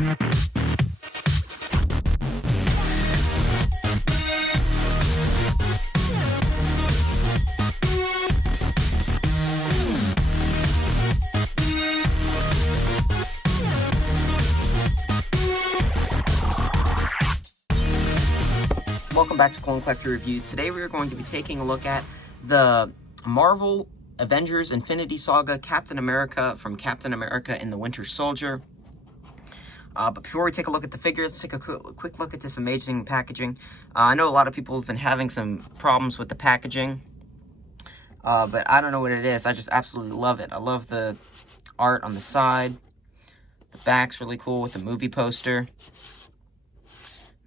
Welcome back to Clone Collector Reviews. Today we are going to be taking a look at the Marvel Avengers Infinity Saga Captain America from Captain America and the Winter Soldier. But before we take a look at the figures, let's take a quick look at this amazing packaging. I know a lot of people have been having some problems with the packaging, but I don't know what it is. I just absolutely love it. I love the art on the side. The back's really cool with the movie poster.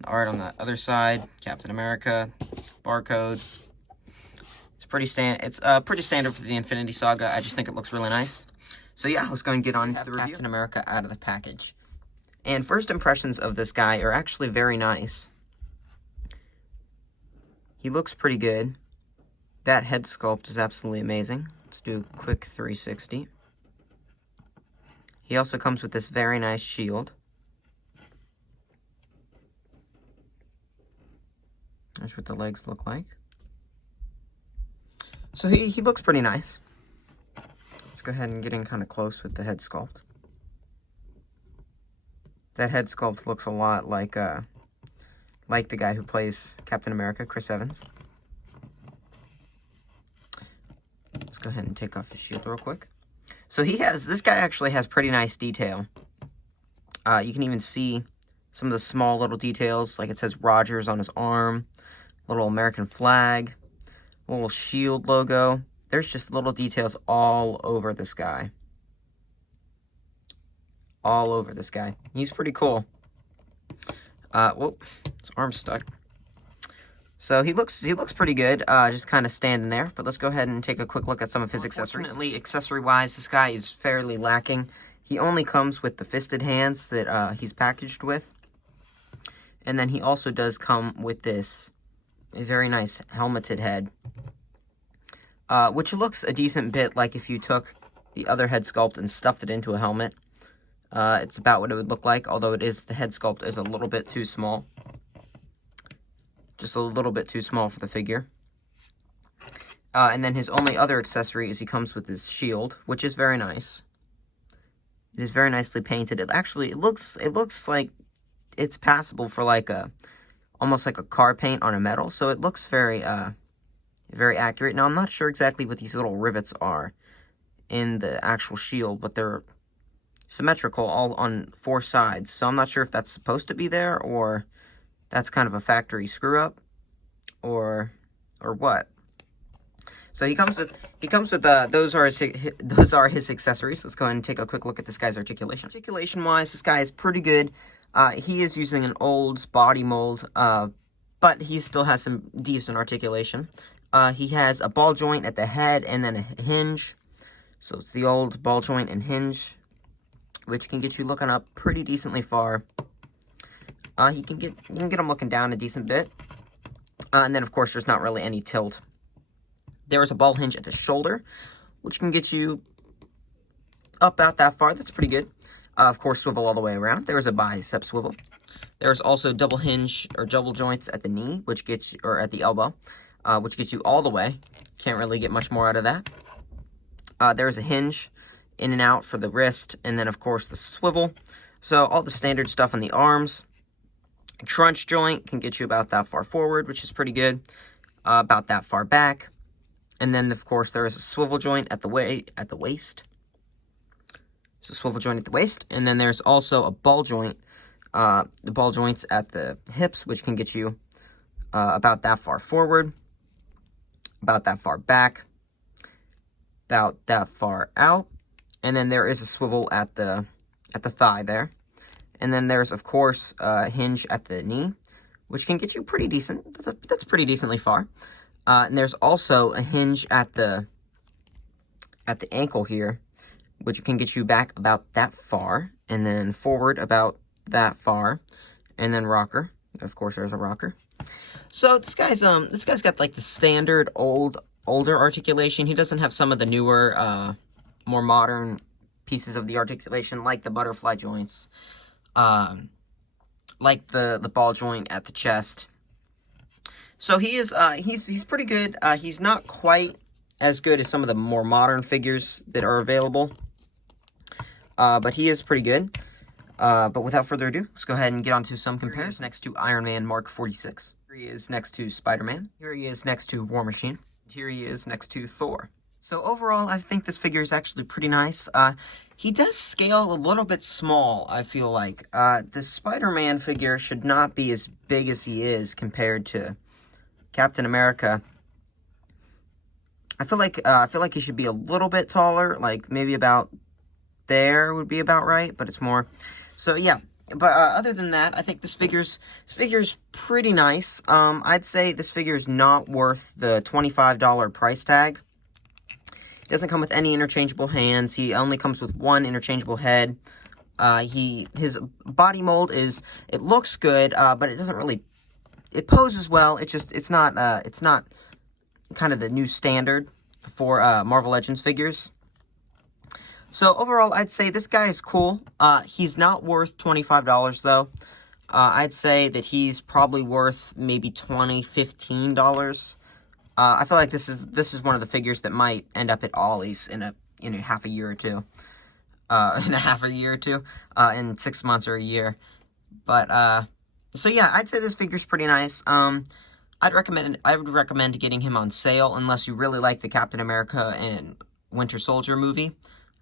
The art on the other side, Captain America, barcode. It's pretty standard for the Infinity Saga. I just think it looks really nice. So yeah, let's go and get on into the review. Captain America out of the package. And first impressions of this guy are actually very nice. He looks pretty good. That head sculpt is absolutely amazing. Let's do a quick 360. He also comes with this very nice shield. That's what the legs look like. So he looks pretty nice. Let's go ahead and get in kind of close with the head sculpt. That head sculpt looks a lot like the guy who plays Captain America, Chris Evans. Let's go ahead and take off the shield real quick. So this guy actually has pretty nice detail. You can even see some of the small little details, like it says Rogers on his arm, little American flag, little shield logo. There's just little details all over this guy. All over this guy. He's pretty cool. Whoop, his arm's stuck. So he looks pretty good, just kind of standing there. But let's go ahead and take a quick look at some of his accessories. Unfortunately, accessory-wise, this guy is fairly lacking. He only comes with the fisted hands that he's packaged with. And then he also does come with this very nice helmeted head, which looks a decent bit like if you took the other head sculpt and stuffed it into a helmet. It's about what it would look like, although the head sculpt is a little bit too small. Just a little bit too small for the figure. And then his only other accessory is he comes with his shield, which is very nice. It is very nicely painted. It looks like it's passable for like almost like a car paint on a metal, so it looks very accurate. Now I'm not sure exactly what these little rivets are in the actual shield, but they're symmetrical all on 4 sides, so I'm not sure if that's supposed to be there or that's kind of a factory screw up or what. So he comes with those are his accessories. Let's go ahead and take a quick look at this guy's articulation. Articulation wise, this guy is pretty good. He is using an old body mold, but he still has some decent articulation. He has a ball joint at the head and then a hinge. So it's the old ball joint and hinge, which can get you looking up pretty decently far. You can get him looking down a decent bit. And then, of course, there's not really any tilt. There is a ball hinge at the shoulder, which can get you up about that far. That's pretty good. Of course, swivel all the way around. There's a bicep swivel. There's also double hinge or double joints at the knee, which gets or at the elbow, which gets you all the way. Can't really get much more out of that. There's a hinge in and out for the wrist, and then of course the swivel. So all the standard stuff on the arms. Crunch joint can get you about that far forward, which is pretty good. About that far back, and then of course there is a swivel joint at the waist. It's a swivel joint at the waist, and then there's also a ball joint. The ball joints at the hips, which can get you about that far forward, about that far back, about that far out, and then there is a swivel at the thigh there. And then there's, of course, a hinge at the knee, which can get you pretty decent. That's pretty decently far. And there's also a hinge at the ankle here, which can get you back about that far, and then forward about that far, and then rocker. Of course, there's a rocker. So this guy's got like the standard older articulation. He doesn't have some of the newer, more modern pieces of the articulation, like the butterfly joints. like the ball joint at the chest. So he's pretty good. He's not quite as good as some of the more modern figures that are available, but he is pretty good. But without further ado, let's go ahead and get on to some comparisons. Next to Iron Man Mark 46. Here he is next to Spider-Man. Here he is next to War Machine. Here he is next to Thor. So overall, I think this figure is actually pretty nice. He does scale a little bit small, I feel like. The Spider-Man figure should not be as big as he is compared to Captain America. I feel like he should be a little bit taller, like maybe about there would be about right, but it's more. So yeah, but other than that, I think this figure's pretty nice. I'd say this figure is not worth the $25 price tag. It doesn't come with any interchangeable hands. He only comes with one interchangeable head. His body mold it looks good, but it doesn't really, it poses well. It's not kind of the new standard for Marvel Legends figures. So overall, I'd say this guy is cool. He's not worth $25 though. I'd say that he's probably worth maybe $20, $15. I feel like this is one of the figures that might end up at Ollie's in a half a year or two. In 6 months or a year. But so yeah, I'd say this figure's pretty nice. I would recommend getting him on sale unless you really like the Captain America and Winter Soldier movie.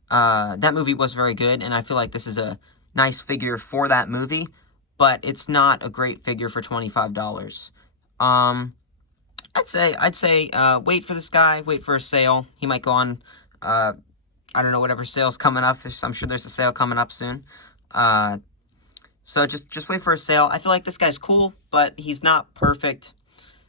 That movie was very good, and I feel like this is a nice figure for that movie, but it's not a great figure for $25. I'd say wait for this guy, wait for a sale. He might go on, I don't know, whatever sale's coming up. I'm sure there's a sale coming up soon. So just wait for a sale. I feel like this guy's cool, but he's not perfect.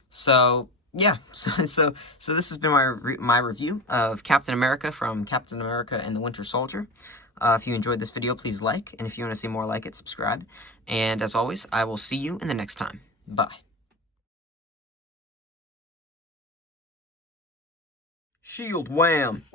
So yeah, so this has been my review of Captain America from Captain America and the Winter Soldier. If you enjoyed this video, please like, and if you want to see more like it, subscribe. And as always, I will see you in the next time. Bye. Shield wham!